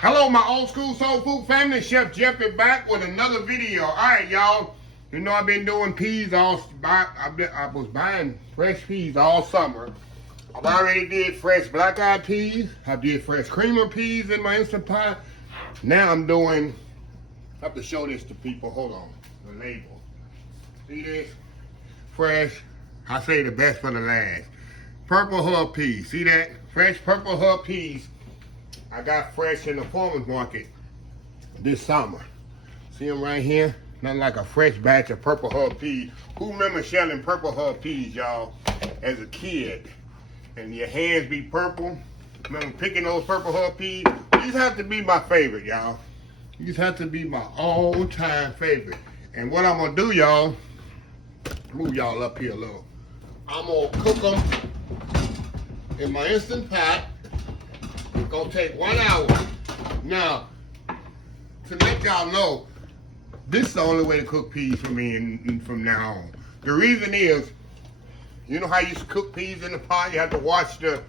Hello, my old school soul food family. Chef Jeff is back with another video. All right, y'all. You know I've been doing peas I was buying fresh peas all summer. I've already did fresh black-eyed peas. I did fresh creamer peas in my Instant Pot. Now I'm doing, I have to show this to people. Hold on, the label. See this? Fresh, I say the best for the last. Purple hub peas, see that? Fresh purple hub peas. I got fresh in the farmer's market this summer. See them right here? Nothing like a fresh batch of purple hub peas. Who remember shelling purple hub peas, y'all, as a kid? And your hands be purple. Remember picking those purple hub peas? These have to be my favorite, y'all. These have to be my all-time favorite. And what I'm gonna do, y'all, move y'all up here a little. I'm gonna cook them in my Instant Pot. It's gonna take 1 hour. Now, to let y'all know, this is the only way to cook peas for me from now on. The reason is, you know how you cook peas in the pot? You have to watch the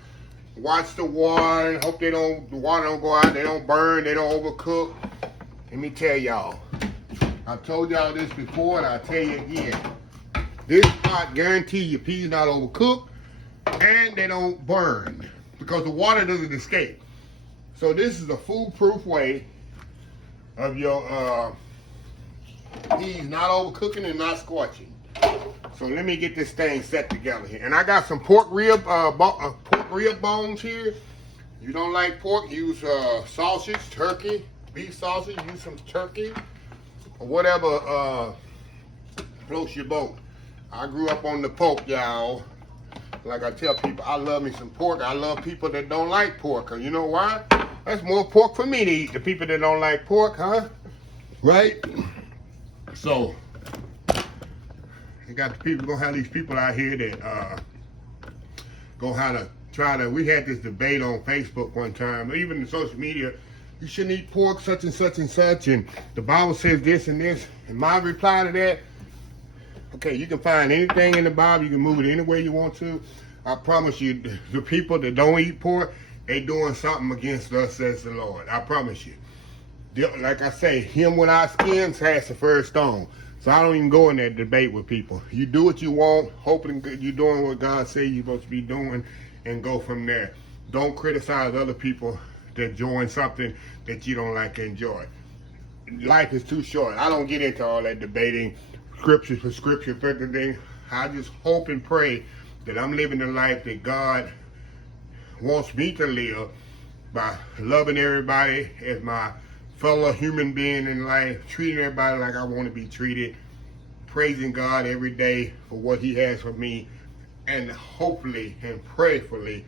water and hope the water don't go out, they don't burn, they don't overcook. Let me tell y'all, I've told y'all this before and I'll tell you again. This pot guarantee your peas not overcooked and they don't burn because the water doesn't escape. So this is a foolproof way of your peas not overcooking and not scorching. So let me get this thing set together here. And I got some pork rib bones here. You don't like pork, use sausage, turkey, beef sausage, use some turkey, or whatever floats your boat. I grew up on the pork, y'all. Like I tell people, I love me some pork. I love people that don't like pork. Cause you know why? That's more pork for me to eat. The people that don't like pork, huh? Right? So, you got the people, gonna have these people out here that gonna try to, we had this debate on Facebook one time, even in social media, you shouldn't eat pork, such and such and such, and the Bible says this and this. And my reply to that, okay, you can find anything in the Bible, you can move it any way you want to. I promise you, the people that don't eat pork, they doing something against us, says the Lord. I promise you. Like I say, him without skins has the first stone. So I don't even go in that debate with people. You do what you want, hoping you're doing what God says you're supposed to be doing, and go from there. Don't criticize other people that join something that you don't like and enjoy. Life is too short. I don't get into all that debating, scripture for scripture, for everything. I just hope and pray that I'm living the life that God wants me to live by loving everybody as my fellow human being in life, treating everybody like I want to be treated, praising God every day for what He has for me, and hopefully and prayerfully,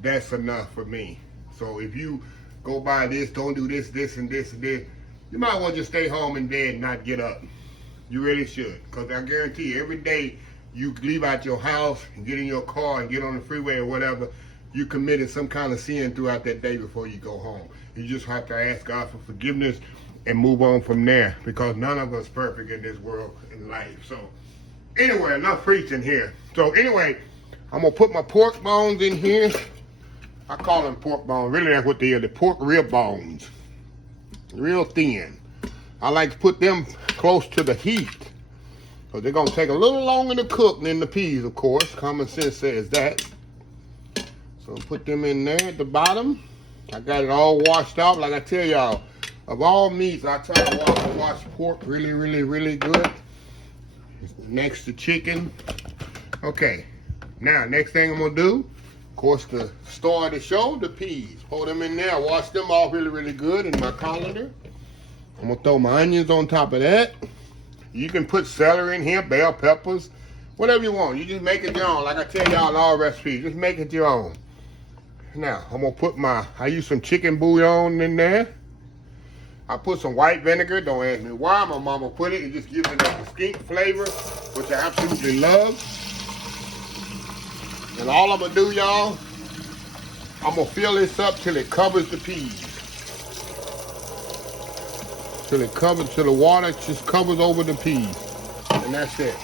that's enough for me. So if you go by this, don't do this, this, and this, and this, you might want to just stay home in bed and not get up. You really should, because I guarantee you, every day you leave out your house and get in your car and get on the freeway or whatever, you committed some kind of sin throughout that day before you go home. You just have to ask God for forgiveness and move on from there, because none of us perfect in this world in life. So anyway, enough preaching here. So anyway, I'm gonna put my pork bones in here. I call them pork bones. Really, that's what they are. The pork rib bones, real thin. I like to put them close to the heat, because they're gonna take a little longer to cook than the peas, of course. Common sense says that. So put them in there at the bottom. I got it all washed out. Like I tell y'all, of all meats, I try to wash pork really, really, really good. Next to chicken. Okay, now next thing I'm gonna do, of course, the star of the show, the peas. Pour them in there. Wash them off really, really good in my colander. I'm gonna throw my onions on top of that. You can put celery in here, bell peppers, whatever you want. You just make it your own. Like I tell y'all in all recipes, just make it your own. Now, I'm gonna put I use some chicken bouillon in there. I put some white vinegar. Don't ask me why. My mama put it. It just gives it a distinct flavor, which I absolutely love. And all I'm gonna do, y'all, I'm gonna fill this up till it covers the peas. Till the water just covers over the peas. And that's it.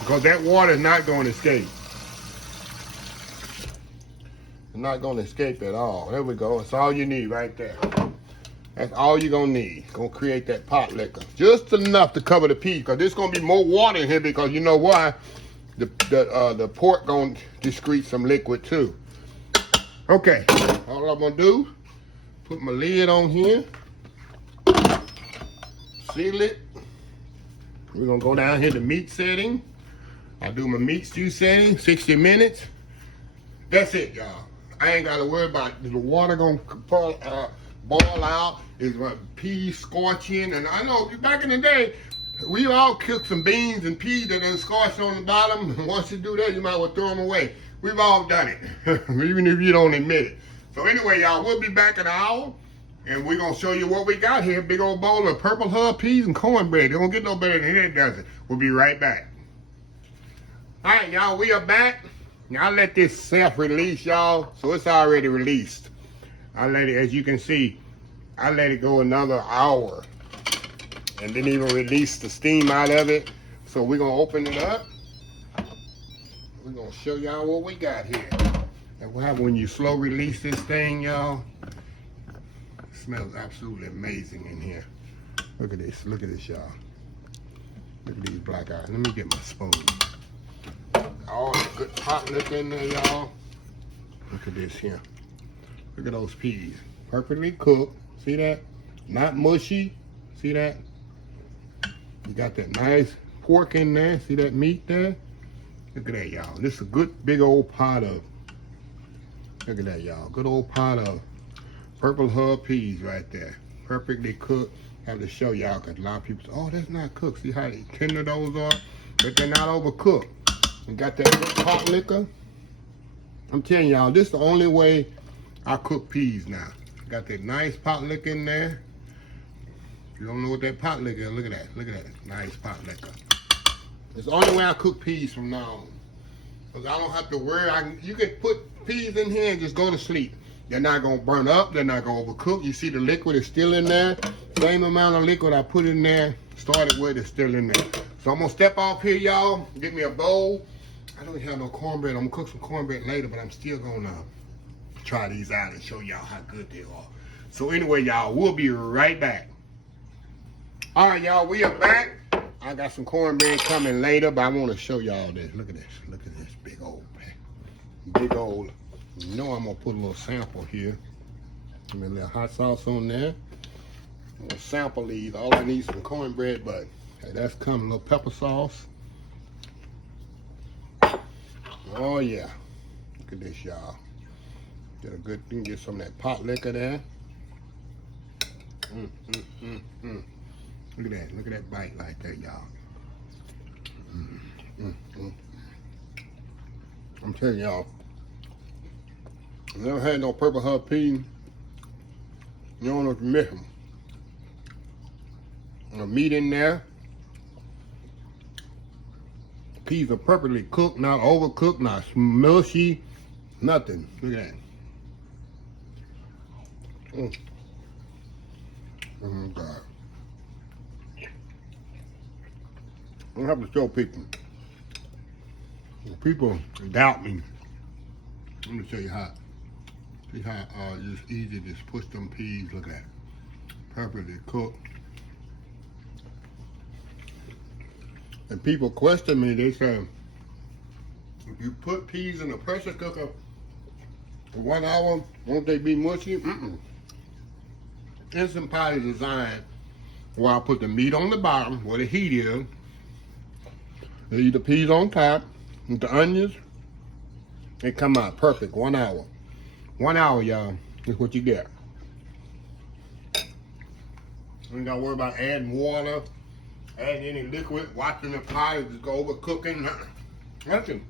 Because that water is not gonna escape. It's not gonna escape at all. There we go. It's all you need right there. That's all you're gonna need. Gonna create that pot liquor. Just enough to cover the peas, because there's gonna be more water in here, because you know why? The pork gonna excrete some liquid too. Okay, all I'm gonna do, put my lid on here, seal it. We're gonna go down here to meat setting. I do my meat stew setting, 60 minutes. That's it, y'all. I ain't gotta worry about the water gonna boil out. Is my peas scorching? And I know back in the day, we all cooked some beans and peas that are scorched on the bottom. And once you do that, you might well throw them away. We've all done it, even if you don't admit it. So anyway, y'all, we'll be back in an hour, and we're gonna show you what we got here. Big old bowl of purple hub peas and cornbread. It don't get no better than that, does it? We'll be right back. All right, y'all, we are back. Now I let this self-release, y'all, so it's already released. I let it, as you can see, I let it go another hour and didn't even release the steam out of it. So we're gonna open it up. We're gonna show y'all what we got here. And what happens when you slow release this thing, y'all? It smells absolutely amazing in here. Look at this, y'all. Look at these black eyes. Let me get my spoon. All the good pot liquor in there, y'all. Look at this here. Look at those peas. Perfectly cooked. See that? Not mushy. See that? You got that nice pork in there. See that meat there? Look at that, y'all. This is a good big old pot of, look at that, y'all. Good old pot of purple hub peas right there. Perfectly cooked. Have to show y'all, because a lot of people say, oh, that's not cooked. See how tender those are? But they're not overcooked. And got that good pot liquor. I'm telling y'all, this is the only way I cook peas now. Got that nice pot liquor in there. If you don't know what that pot liquor is, look at that. Look at that. Nice pot liquor. It's the only way I cook peas from now on. Because I don't have to worry. You can put peas in here and just go to sleep. They're not going to burn up. They're not going to overcook. You see the liquid is still in there. Same amount of liquid I put in there, started with, is still in there. So I'm going to step off here, y'all. Get me a bowl. I don't have no cornbread. I'm going to cook some cornbread later, but I'm still going to try these out and show y'all how good they are. So anyway, y'all, we'll be right back. All right, y'all, we are back. I got some cornbread coming later, but I want to show y'all this. Look at this. Look at this big old. You know I'm going to put a little sample here. Give me a little hot sauce on there. I'm going to sample these. All I need is some cornbread, but hey, that's coming. A little pepper sauce. Oh, yeah. Look at this, y'all. Get a good thing, get some of that pot liquor there. Look at that. Look at that bite right there, y'all. I'm telling y'all, I never had no purple hub pea. You don't know if you miss them. The meat in there. Peas are perfectly cooked, not overcooked, not mushy, nothing. Look at that. Oh God. I don't have to show people. When people doubt me, let me show you how. See how it's easy to just push them peas. Look at that. Perfectly cooked. And people question me, they say, if you put peas in a pressure cooker for 1 hour, won't they be mushy? Instant Pot is designed where I put the meat on the bottom, where the heat is. They eat the peas on top, with the onions. They come out perfect, 1 hour. 1 hour, y'all, is what you get. You ain't gotta worry about adding water, adding any liquid, watching the pot, just go overcooking. Nothing.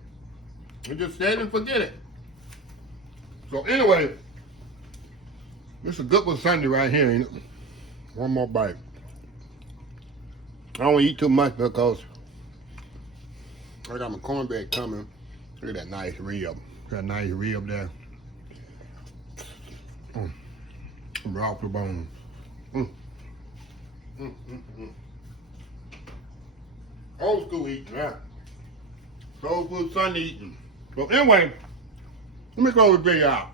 You just set and forget it. So anyway, this is a good one Sunday right here, ain't it? One more bite. I don't eat too much because I got my cornbread coming. Look at that nice rib. That nice rib there. Right off the bone. Old school eating, yeah. Soul food Sunday eating. So anyway, let me close the video out.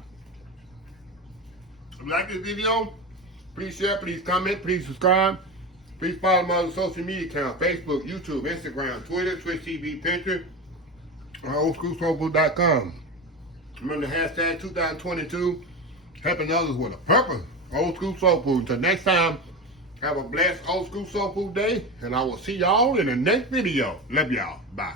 If you like this video, Please share, please comment, please subscribe. Please follow my other social media accounts, Facebook, YouTube, Instagram, Twitter, Twitch TV, Pinterest, or oldschoolsoulfood.com. Remember the hashtag 2022, helping others with a purpose. Old School Soul Food. Until next time, have a blessed Old School Soul Food day, and I will see y'all in the next video. Love y'all. Bye.